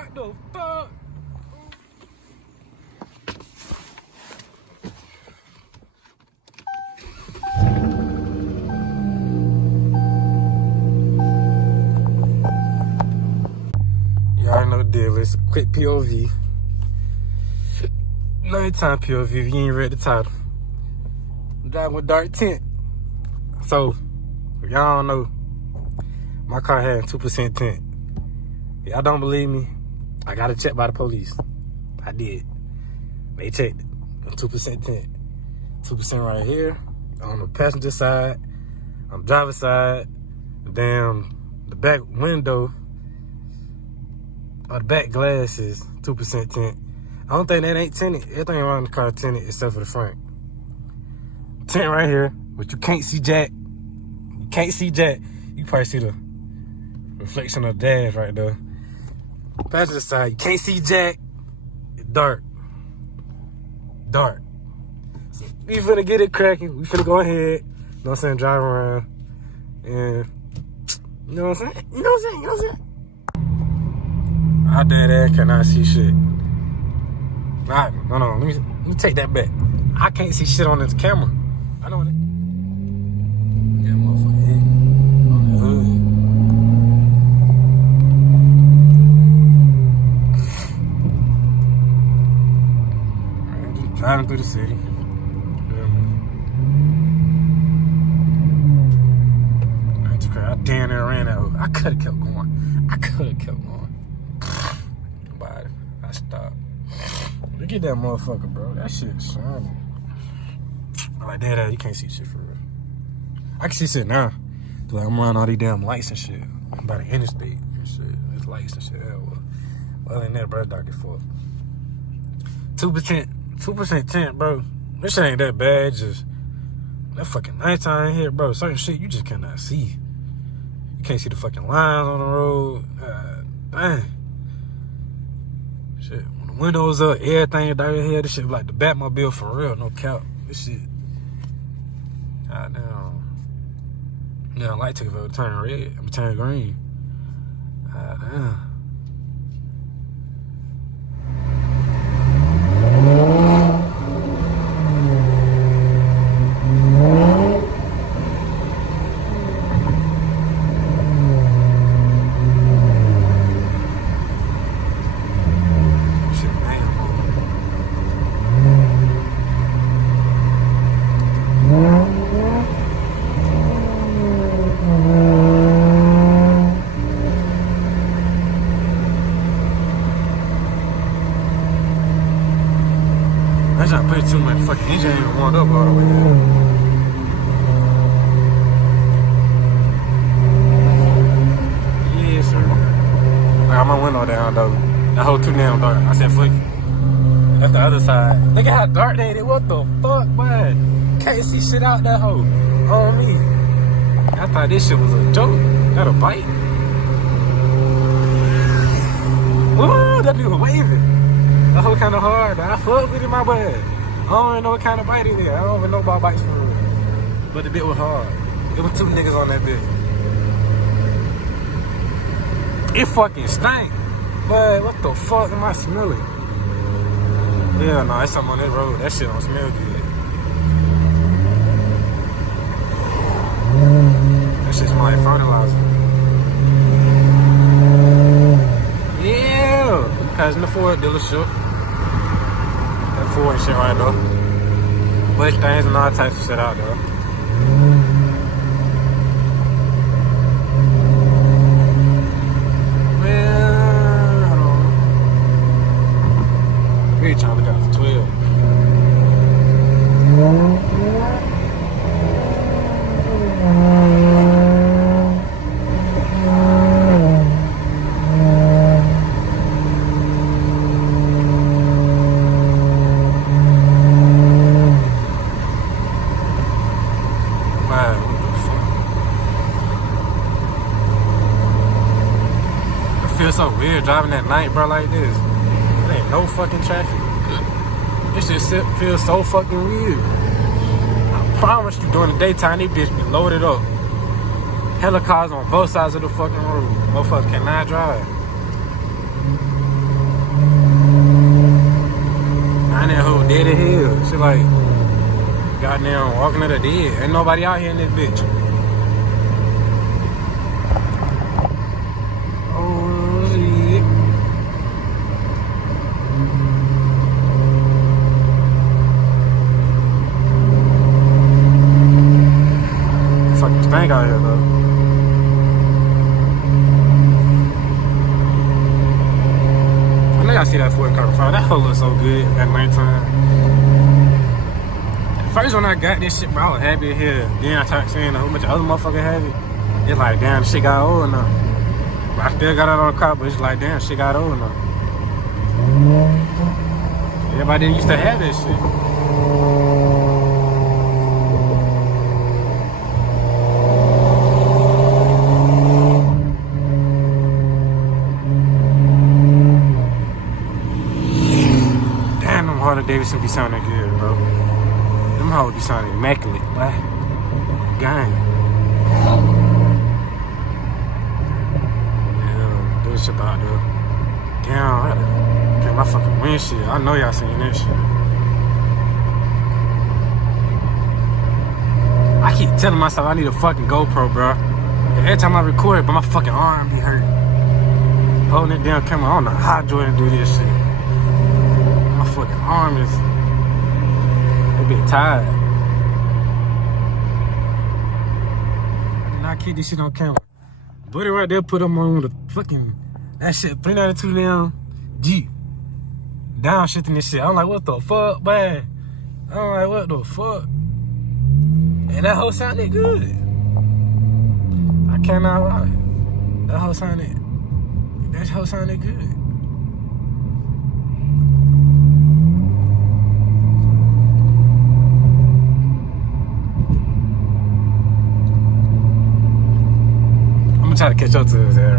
What the fuck? Y'all know the deal. It's a quick POV. Nighttime POV if you ain't read the title. I'm driving with dark tint. So, if y'all don't know, my car had 2% tint. If y'all don't believe me, I got it checked by the police. I did. They checked it. 2% tint. 2% right here on the passenger side, on the driver's side, damn the back window, or the back glass is 2% tint. I don't think that ain't tinted. Everything around the car tinted except for the front. Tint right here, but you can't see jack. You can't see jack. You probably see the reflection of the dash right there. Passenger side, you can't see jack. It's dark. Dark. So we finna get it cracking. We finna go ahead. You know what I'm saying? Drive around. And you know what I'm saying? You know what I'm saying? You know what I'm saying? I dead ass cannot see shit. Nah, no. Let me take that back. I can't see shit on this camera. I know that. Yeah, motherfucker hit on the hood. I'm just driving through the city. I damn near ran out. I could have kept going. But I stopped. Look at that motherfucker, bro. That shit shining. I'm like, you can't see shit for real. I can see shit now. Like, I'm running all these damn lights and shit. I'm by the interstate and shit. There's lights and shit. Yeah, well, other than that, bro, dark as fuck. 2% tint, bro. This shit ain't that bad. Just that fucking nighttime here, bro. Certain shit you just cannot see. You can't see the fucking lines on the road. Dang. Shit, when the windows up, everything dirty here. This shit like the Batmobile for real, no cap. This shit. Goddamn. Yeah, light took it for turn red. I'm turn green. Goddamn. I trying to put too much fucking engine ain't even warmed up all the way there. Yeah, sir. I got my window down though. That whole too damn dark. I said, fuck it. That's the other side. Look at how dark that is. What the fuck, man? Can't see shit out that hole. On me. I thought this shit was a joke. Got a bite. Woo, that dude was waving. That whole kind of hard. I fuck with it, my bad. I don't even know what kind of bite it is. I don't even know about bites for real. But the bit was hard. There was 2 niggas on that bit. It fucking stank. But what the fuck am I smelling? Yeah, no, it's something on this road. That shit don't smell good. That shit smell like fertilizer. Yeah, passing the Ford dealership. That Ford and shit right there. Bush things and all types of shit out there. Well, hold on. We trying to look out for 12. Feels so weird driving at night, bro, like this. There ain't no fucking traffic. This shit feels so fucking weird. I promise you, during the daytime, these bitch be loaded up. Hella cars on both sides of the fucking road. Motherfuckers cannot drive. dead as hell. Shit like goddamn Walking of the Dead. Ain't nobody out here in this bitch. Oh shit. Fucking stank out here though. I know y'all see that Ford car front. That hoe looks so good at nighttime. First when I got this shit, bro, I was happy as hell. Then I started seeing a whole bunch of other motherfuckers have it. It's like, damn, shit got old now. But I still got it on the car, but it's like, damn, shit got old now. Everybody didn't used to have this shit. Damn, them Harley Davidson be sounding good, bro. Them hoes be sounding immaculate, boy. Gang. Yeah, do this shit out there. Damn, I gotta get my fucking windshield. I know y'all seen that shit. I keep telling myself I need a fucking GoPro, bro. Every time I record, but my fucking arm be hurt. Holding that damn camera, I don't know how Jordan do this shit. My fucking arm is a bit tired. I did not keep this shit on camera. Buddy right there put them on the fucking, that shit, 392 damn Jeep. Downshifting this shit. I'm like, what the fuck, man? I'm like, what the fuck? And that hoe sounded good. I cannot lie. That hoe sounded good. I'm gonna try to catch up to this there.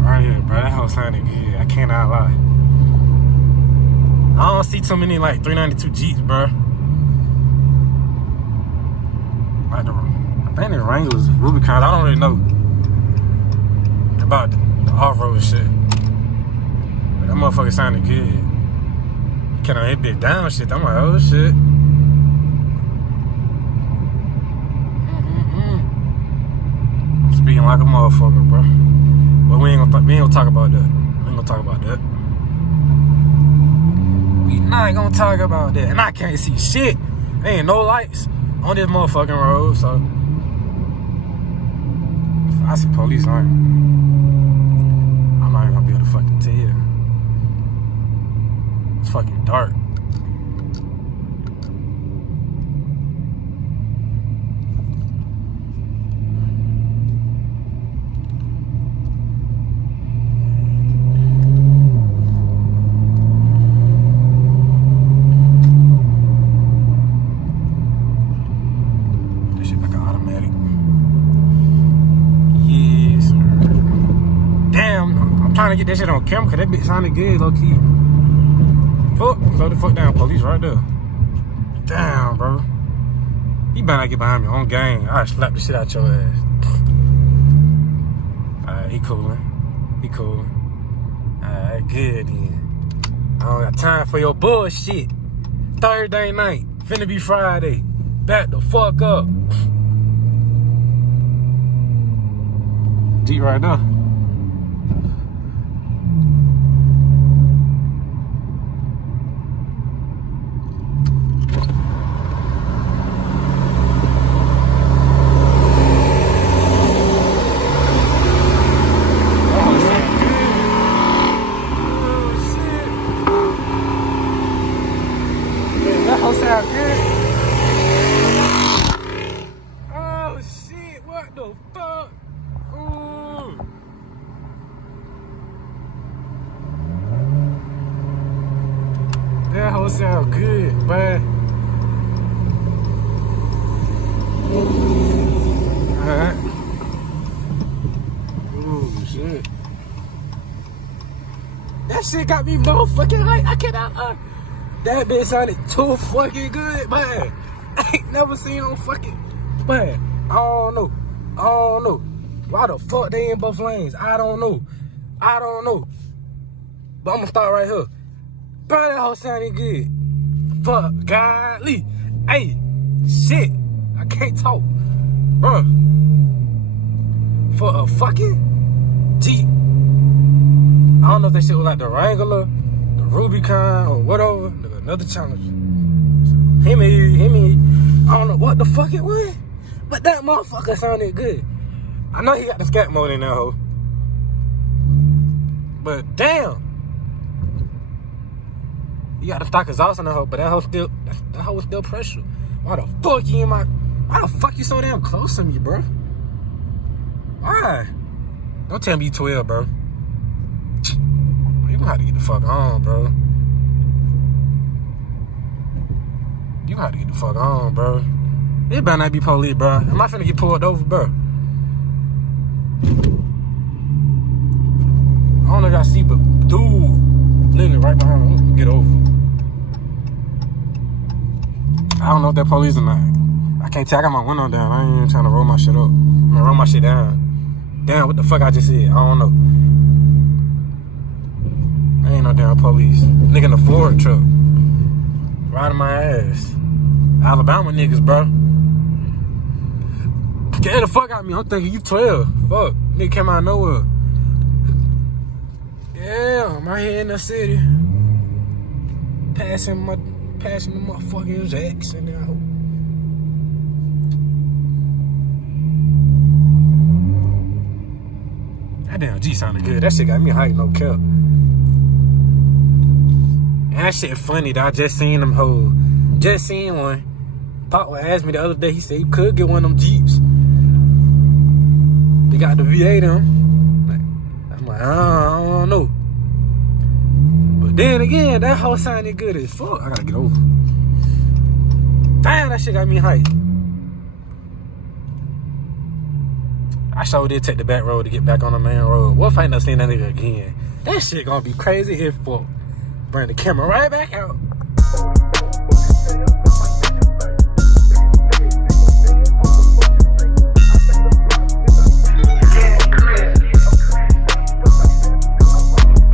Right here, bro. That hoe sounded good. I cannot lie. I don't see too many like 392 Jeeps, bro. Like I think the Wranglers, Rubicons. I don't really know about the off-road shit. But that motherfucker sounded good. Can I hit big down shit? I'm like, oh shit. Speaking like a motherfucker, bro. But we ain't gonna talk about that. We ain't gonna talk about that. We not gonna talk about that. And I can't see shit. There ain't no lights on this motherfucking road, so if I see police on, I'm not even gonna be able to fucking tell. It's fucking dark. That shit like an automatic. Yes. Damn, I'm trying to get that shit on camera because that bitch sounded good, low key. Fuck, slow the fuck down, police right there. Damn, bro. You better not get behind me on gang. I'll slap the shit out your ass. Alright, he coolin'. He coolin'. Alright, good then. I don't got time for your bullshit. Thursday night, finna be Friday. Back the fuck up. G right there. Sound good. Oh shit, what the fuck? Ooh. That hoe sound good, man. Alright. Ooh, shit. That shit got me motherfucking hype. I cannot that bitch sounded too fucking good, man. I ain't never seen no fucking, man. I don't know. Why the fuck they in both lanes? I don't know. But I'm gonna start right here. Bro, that hoe sounded good. Fuck, golly. Hey, shit. I can't talk. Bro. For a fucking Jeep. I don't know if that shit was like the Wrangler, the Rubicon, or whatever. Another challenge. Him. I don't know what the fuck it was. But that motherfucker sounded good. I know he got the scat mode in that hoe. But damn. You got the stock exhaust in that hoe, but that hoe was still pressure. Why the fuck you so damn close to me, bro? Why? Don't tell me you 12, bro. You gonna have to get the fuck on, bro. You gonna have to get the fuck on, bro. It better not be police, bro. Am I finna get pulled over, bro? I don't know if y'all see, but dude, literally right behind him, get over. I don't know if that police or not. I can't tell. I got my window down. I ain't even trying to roll my shit up. I'm gonna roll my shit down. Damn, what the fuck I just said? I don't know. I ain't no damn police. Nigga in the Ford truck. Riding my ass. Alabama niggas, bro. Get the fuck out of me. I'm thinking you 12. Fuck. Nigga came out of nowhere. Yeah, I'm out here in the city. Passing the motherfucking Jacks in there. That damn G sounded good. That shit got me hyped, no cap. And that shit funny that I just seen them hoes. Just seen one. Pop asked me the other day, he said he could get one of them Jeeps. They got the V8 in them. I'm like, I don't know. But then again, that hoe sounded good as fuck. I gotta get over. Damn, that shit got me hyped. I sure did take the back road to get back on the main road. What if I ain't not seen that nigga again? That shit gonna be crazy as fuck. Bring the camera right back out.